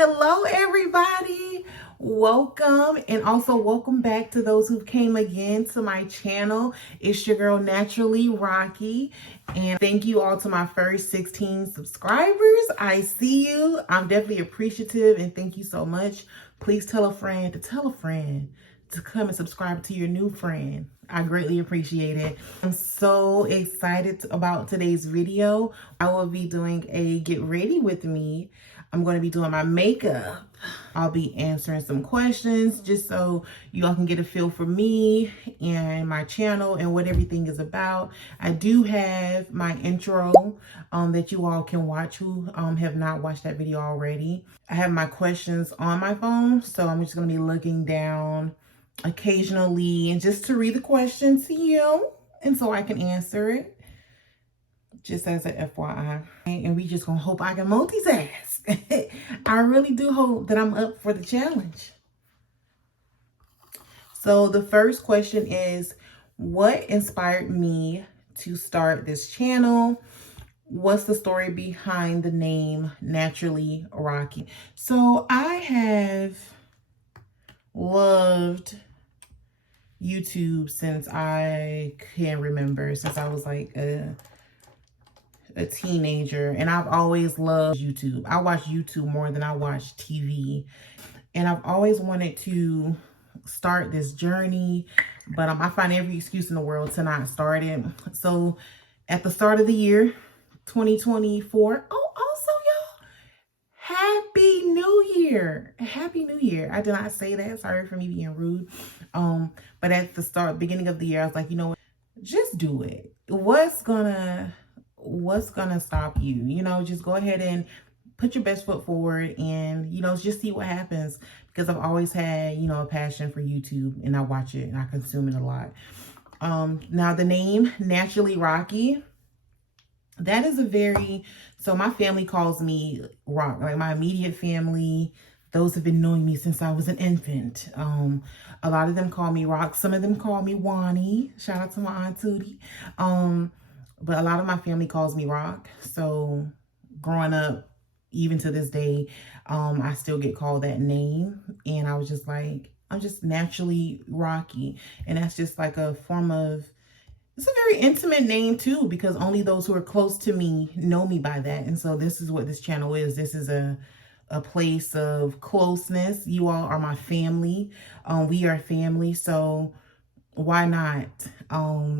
Hello everybody, welcome, and also welcome back to those who came again to my channel. It's your girl Naturally Rocky, and thank you all to my first 16 subscribers. I see you. I'm definitely appreciative, and thank you so much. Please tell a friend to tell a friend to come and subscribe to your new friend. I greatly appreciate it. I'm so excited about today's video. I will be doing a get ready with me. I'm going to be doing my makeup. I'll be answering some questions just so you all can get a feel for me and my channel and what everything is about. I do have my intro that you all can watch who have not watched that video already. I have my questions on my phone, so I'm just going to be looking down occasionally and just to read the question to you and so I can answer it. Just as an FYI. And we just gonna hope I can multitask. I really do hope that I'm up for the challenge. So the first question is, what inspired me to start this channel? What's the story behind the name Naturally Rocky? So I have loved YouTube since I can remember, since I was like a teenager, and I've always loved YouTube. I watch YouTube more than I watch TV, and I've always wanted to start this journey, but I find every excuse in the world to not start it. So at the start of the year 2024, also y'all, happy new year. Happy new year. I did not say that, sorry for me being rude. But at the beginning of the year, I was like, you know what, just do it. What's gonna stop you? You know, just go ahead and put your best foot forward and, you know, just see what happens, because I've always had, you know, a passion for YouTube, and I watch it and I consume it a lot. Now the name Naturally Rocky, that is so my family calls me Rock, like my immediate family. Those have been knowing me since I was an infant. A lot of them call me Rock. Some of them call me Wani. Shout out to my Aunt Tootie. But a lot of my family calls me Rock. So growing up, even to this day, I still get called that name. And I was just like, I'm just naturally Rocky. And that's just like a form of, it's a very intimate name too, because only those who are close to me know me by that. And so this is what this channel is. This is a place of closeness. You all are my family. We are family. So why not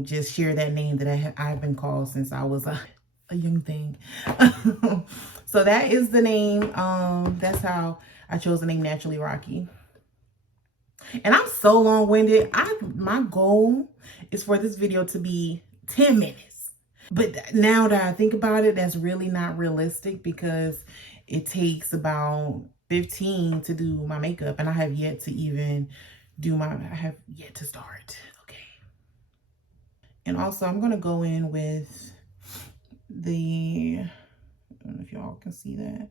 just share that name that I've been called since I was a young thing. So that is the name. That's how I chose the name Naturally Rocky. And I'm so long-winded. My goal is for this video to be 10 minutes. But now that I think about it, that's really not realistic, because it takes about 15 to do my makeup, and I have yet to even I have yet to start. Okay. And also I'm going to go in with I don't know if y'all can see that,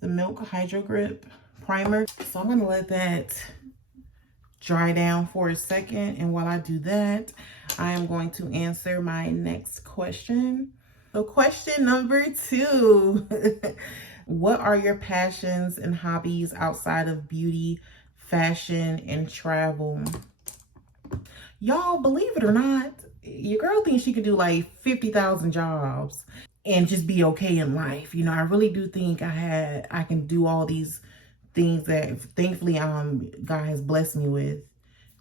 the Milk Hydro Grip primer. So I'm going to let that dry down for a second, and while I do that, I am going to answer my next question. So question number 2. What are your passions and hobbies outside of beauty, fashion, and travel? Y'all, believe it or not, your girl thinks she could do like 50,000 jobs and just be okay in life. You know, I really do think I can do all these things that thankfully God has blessed me with.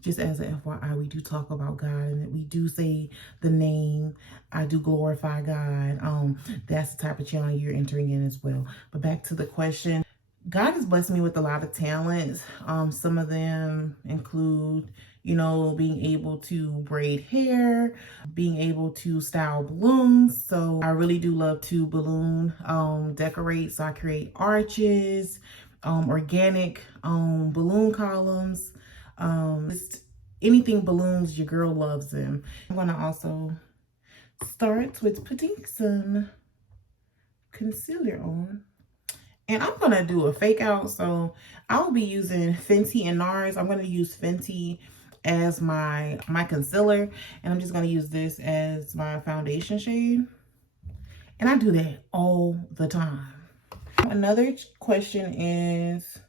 Just as an FYI, we do talk about God, and we do say the name. I do glorify God. That's the type of channel you're entering in as well. But back to the question. God has blessed me with a lot of talents. Some of them include, you know, being able to braid hair, being able to style balloons. So I really do love to balloon decorate. So I create arches, organic balloon columns. Just anything balloons, your girl loves them. I'm gonna also start with putting some concealer on, and I'm gonna do a fake out. So I'll be using Fenty and NARS. I'm gonna use Fenty as my concealer, and I'm just gonna use this as my foundation shade. And I do that all the time. Another question is,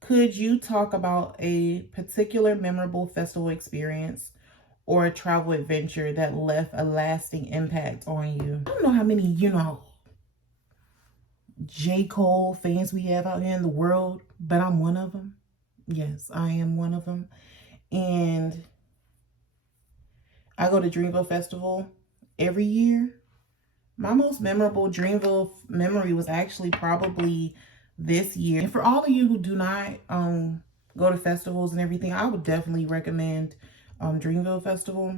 could you talk about a particular memorable festival experience or a travel adventure that left a lasting impact on you? I don't know how many, J. Cole fans we have out here in the world, but I'm one of them. Yes, I am one of them. And I go to Dreamville Festival every year. My most memorable Dreamville memory was actually probably this year. And for all of you who do not go to festivals and everything, I would definitely recommend Dreamville Festival.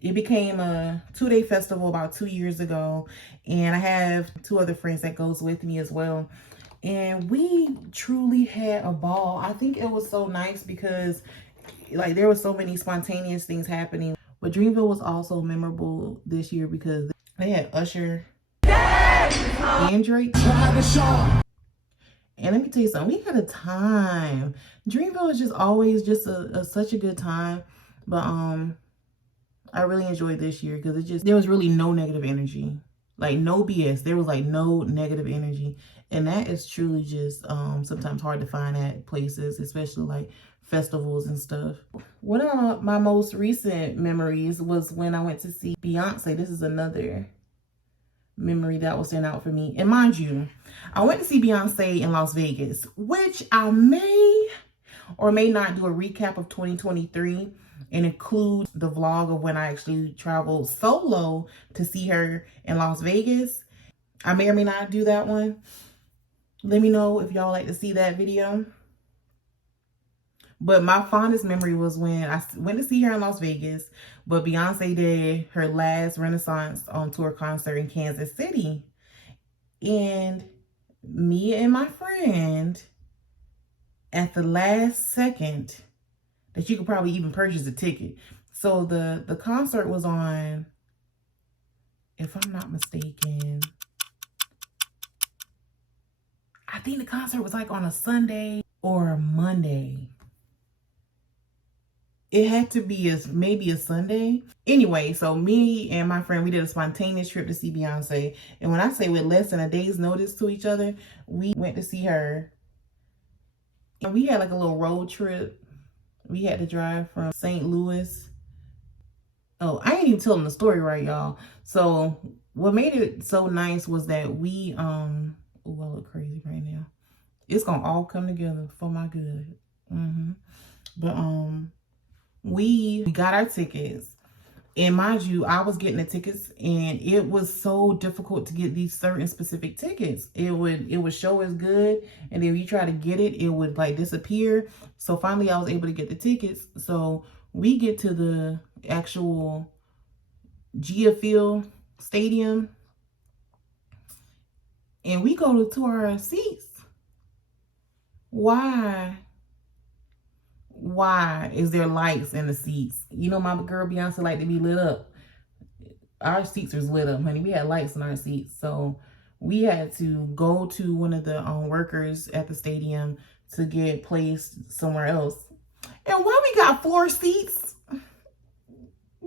It became a 2-day festival about 2 years ago, and I have 2 other friends that goes with me as well. And we truly had a ball. I think it was so nice because like there were so many spontaneous things happening. But Dreamville was also memorable this year because they had Usher and Drake. And let me tell you something, we had a time. Dreamville is just always just such a good time. But I really enjoyed this year because there was really no negative energy. Like no BS. There was like no negative energy. And that is truly just sometimes hard to find at places, especially like festivals and stuff. One of my most recent memories was when I went to see Beyonce. This is another memory that was sent out for me. And mind you, I went to see Beyonce in Las Vegas, which I may or may not do a recap of 2023 and include the vlog of when I actually traveled solo to see her in Las Vegas. I may or may not do that one. Let me know if y'all like to see that video. But my fondest memory was when I went to see her in Las Vegas, but Beyonce did her last Renaissance on tour concert in Kansas City. And me and my friend, at the last second, that you could probably even purchase a ticket. So the concert was on, if I'm not mistaken, I think the concert was like on a Sunday or a Monday. It had to be maybe a Sunday. Anyway, so me and my friend, we did a spontaneous trip to see Beyonce. And when I say with less than a day's notice to each other, we went to see her. And we had like a little road trip. We had to drive from St. Louis. Oh, I ain't even telling the story right, y'all. So what made it so nice was that we, oh, I look crazy right now. It's gonna all come together for my good. But we got our tickets. And mind you, I was getting the tickets and it was so difficult to get these certain specific tickets. It would show as good, and then if you try to get it, it would like disappear. So finally I was able to get the tickets. So we get to the actual GRWM stadium and we go to our seats. Why is there lights in the seats? You know, my girl Beyonce like to be lit up. Our seats was lit up, honey. We had lights in our seats. So we had to go to one of the workers at the stadium to get placed somewhere else. And why we got 4 seats?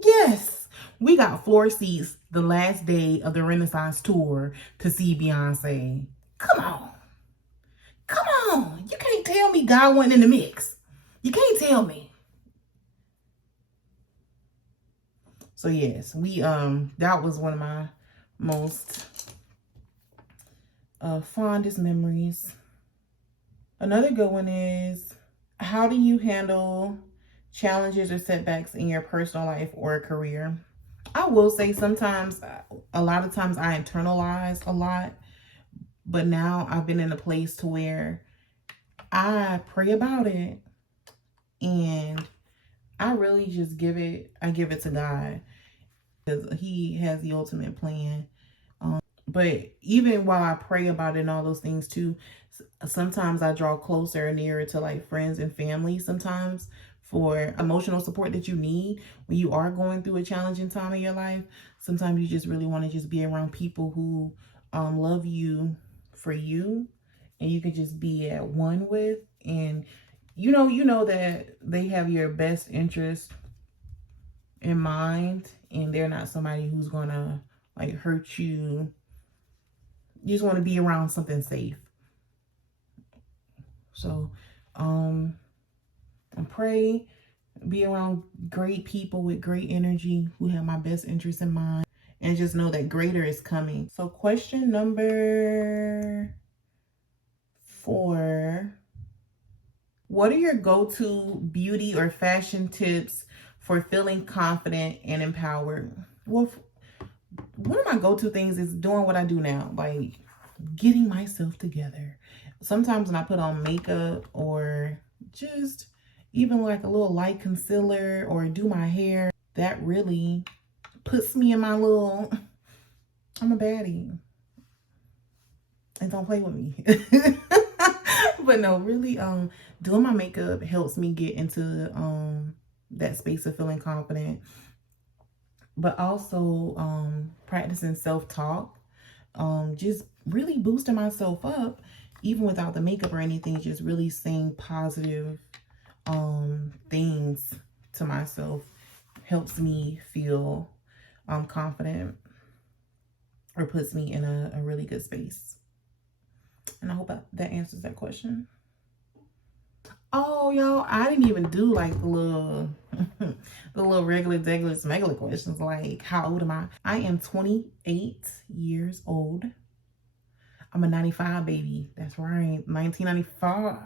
Yes, we got 4 seats the last day of the Renaissance tour to see Beyonce. Come on. Come on. You can't tell me God wasn't in the mix. You can't tell me. So yes, we that was one of my most fondest memories. Another good one is, how do you handle challenges or setbacks in your personal life or career? I will say sometimes, a lot of times I internalize a lot, but now I've been in a place to where I pray about it. And I really just give it to God, because he has the ultimate plan. But even while I pray about it and all those things too, sometimes I draw closer and nearer to like friends and family sometimes for emotional support that you need when you are going through a challenging time in your life. Sometimes you just really want to just be around people who love you for you, and you can just be at one with, and you know that they have your best interest in mind, and they're not somebody who's gonna like hurt you You just want to be around something safe. So, and pray, be around great people with great energy who have my best interest in mind, and just know that greater is coming. So question number 4. What are your go-to beauty or fashion tips for feeling confident and empowered? Well, one of my go-to things is doing what I do now, like getting myself together. Sometimes when I put on makeup or just even like a little light concealer or do my hair, that really puts me in my little, I'm a baddie. And don't play with me. But no, really, doing my makeup helps me get into that space of feeling confident. But also practicing self-talk, just really boosting myself up, even without the makeup or anything, just really saying positive things to myself helps me feel confident, or puts me in a really good space. And I hope that answers that question. Oh, y'all, I didn't even do like the little the little regular smuggler questions, like how old am I? I am 28 years old. I'm a 95 baby. That's right, 1995.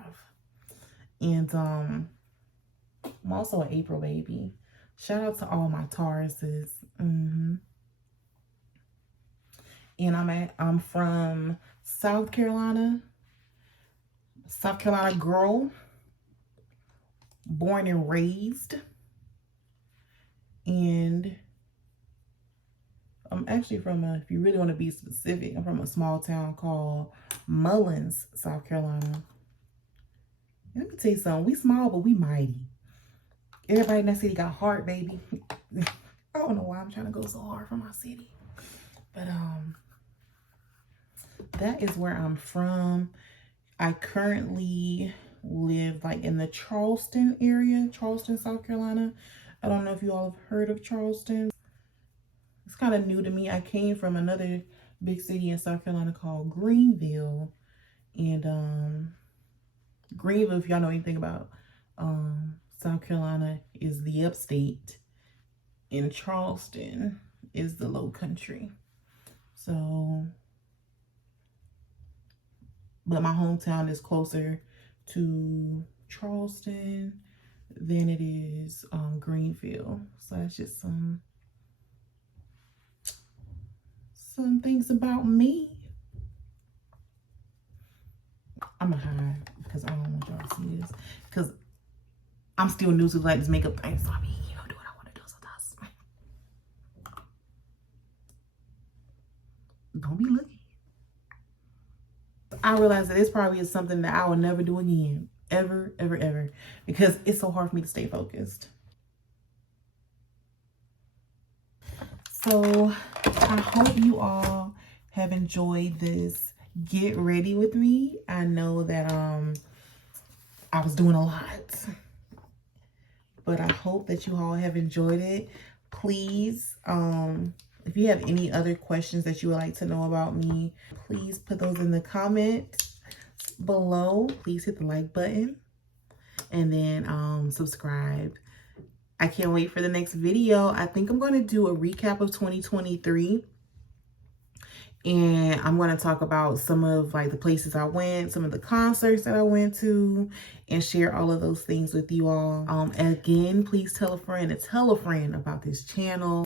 And I'm also an April baby. Shout out to all my Tauruses. And I'm from South Carolina girl, born and raised. And I'm actually from if you really want to be specific, I'm from a small town called Mullins, South Carolina. Let me tell you something, we small, but we mighty. Everybody in that city got heart, baby. I don't know why I'm trying to go so hard for my city. But that is where I'm from. I currently live like in the Charleston area, Charleston, South Carolina. I don't know if you all have heard of Charleston. It's kind of new to me. I came from another big city in South Carolina called Greenville. And Greenville, if y'all know anything about South Carolina, is the upstate. And Charleston is the low country. So, but my hometown is closer to Charleston than it is Greenville. So that's just some things about me. I'm gonna hide because I don't want y'all to see this, because I'm still new to like this makeup thing, so I mean, you know, do what I want to do sometimes. Don't be looking. I realize that this probably is something that I will never do again. Ever, ever, ever. Because it's so hard for me to stay focused. So I hope you all have enjoyed this get ready with me. I know that I was doing a lot, but I hope that you all have enjoyed it. Please, if you have any other questions that you would like to know about me, please put those in the comments below. Please hit the like button and then subscribe. I can't wait for the next video. I think I'm going to do a recap of 2023. And I'm going to talk about some of like the places I went, some of the concerts that I went to, and share all of those things with you all. Again, please tell a friend about this channel.